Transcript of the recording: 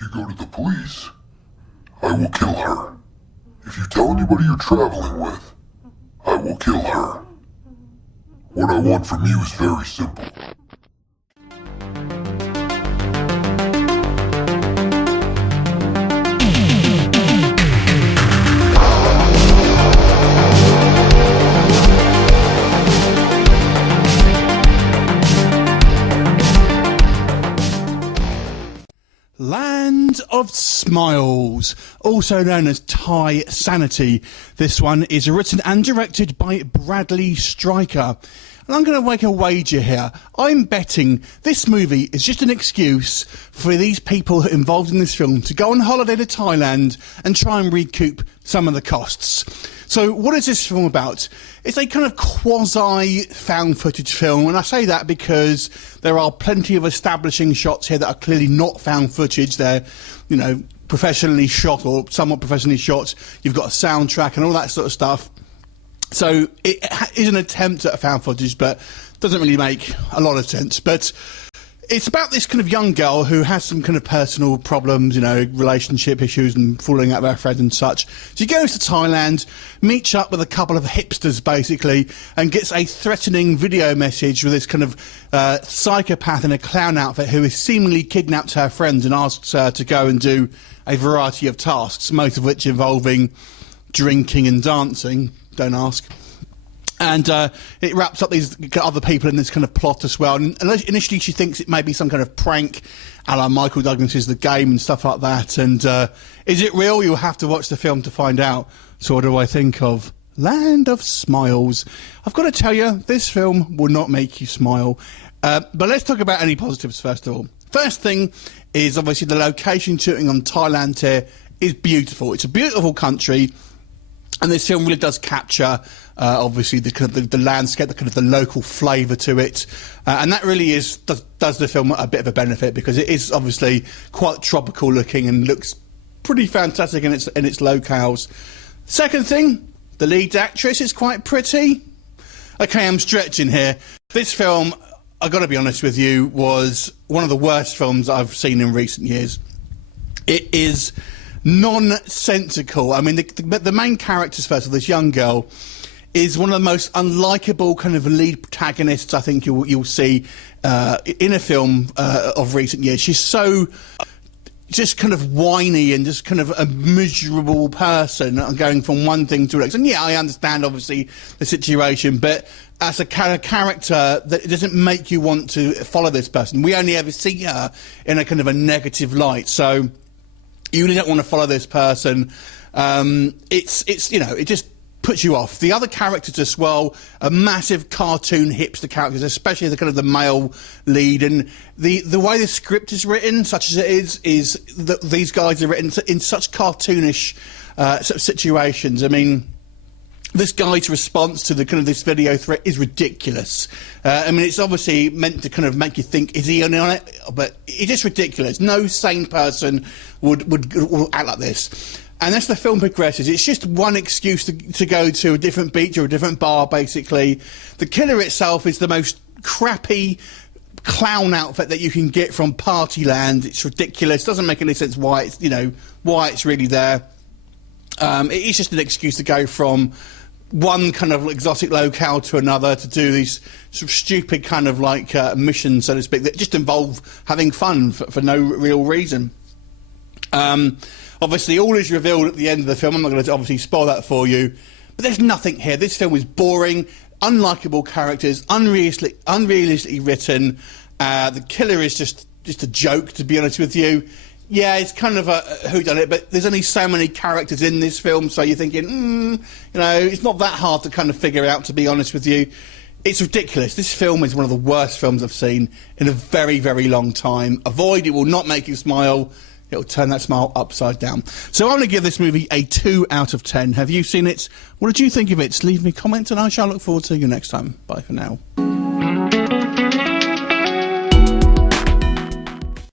If you go to the police, I will kill her. If you tell anybody you're traveling with, I will kill her. What I want from you is very simple. Land of Smiles, also known as THAI-SANITY. This one is written and directed by Bradley Stryker. And I'm going to make a wager here. I'm betting this movie is just an excuse for these people involved in this film to go on holiday to Thailand and try and recoup some of the costs. So what is this film about? It's a kind of quasi-found footage film, and I say that because there are plenty of establishing shots here that are clearly not found footage. They're, you know, professionally shot or somewhat professionally shot. You've got a soundtrack and all that sort of stuff. So it is an attempt at found footage, but doesn't really make a lot of sense. But it's about this kind of young girl who has some kind of personal problems, you know, relationship issues and falling out with her friend and such. She goes to Thailand, meets up with a couple of hipsters, basically, and gets a threatening video message with this kind of psychopath in a clown outfit who has seemingly kidnapped her friends and asks her to go and do a variety of tasks, most of which involving drinking and dancing. Don't ask. And it wraps up these other people in this kind of plot as well. And initially she thinks it may be some kind of prank, a la Michael Douglas's The Game and stuff like that. And is it real? You'll have to watch the film to find out. So what do I think of Land of Smiles? I've got to tell you, this film will not make you smile. But let's talk about any positives first of all. First thing is obviously the location shooting on Thailand here is beautiful. It's a beautiful country. And this film really does capture, obviously, the kind of the landscape, the kind of the local flavour to it, and that really does the film a bit of a benefit because it is obviously quite tropical looking and looks pretty fantastic in its locales. Second thing, the lead actress is quite pretty. Okay, I'm stretching here. This film, I've got to be honest with you, was one of the worst films I've seen in recent years. It is nonsensical. I mean, the main characters, first of all, this young girl, is one of the most unlikable kind of lead protagonists I think you'll see in a film of recent years. She's so just kind of whiny and just kind of a miserable person going from one thing to the next. And yeah, I understand obviously the situation, but as a kind of character that it doesn't make you want to follow this person. We only ever see her in a kind of a negative light. So you really don't want to follow this person. It's you know, it just puts you off. The other characters as well are massive cartoon hipster characters, especially the kind of the male lead. And the way the script is written, such as it is that these guys are written in such cartoonish sort of situations. I mean, this guy's response to the kind of this video threat is ridiculous. I mean, it's obviously meant to kind of make you think, is he on it? But it's just ridiculous. No sane person would act like this. And as the film progresses, it's just one excuse to go to a different beach or a different bar, basically. The killer itself is the most crappy clown outfit that you can get from Partyland. It's ridiculous. Doesn't make any sense why it's, you know, why it's really there. It is just an excuse to go from one kind of exotic locale to another to do these sort of stupid kind of like missions, so to speak, that just involve having fun for no real reason. Obviously, all is revealed at the end of the film. I'm not going to obviously spoil that for you, but there's nothing here. This film is boring, unlikable characters, unrealistically written. The killer is just a joke, to be honest with you. Yeah, it's kind of a whodunit, but there's only so many characters in this film, so you're thinking, you know, it's not that hard to kind of figure out, to be honest with you. It's ridiculous. This film is one of the worst films I've seen in a very, very long time. Avoid, it will not make you smile. It'll turn that smile upside down. So I'm going to give this movie a 2 out of 10. Have you seen it? What did you think of it? Leave me comments and I shall look forward to you next time. Bye for now.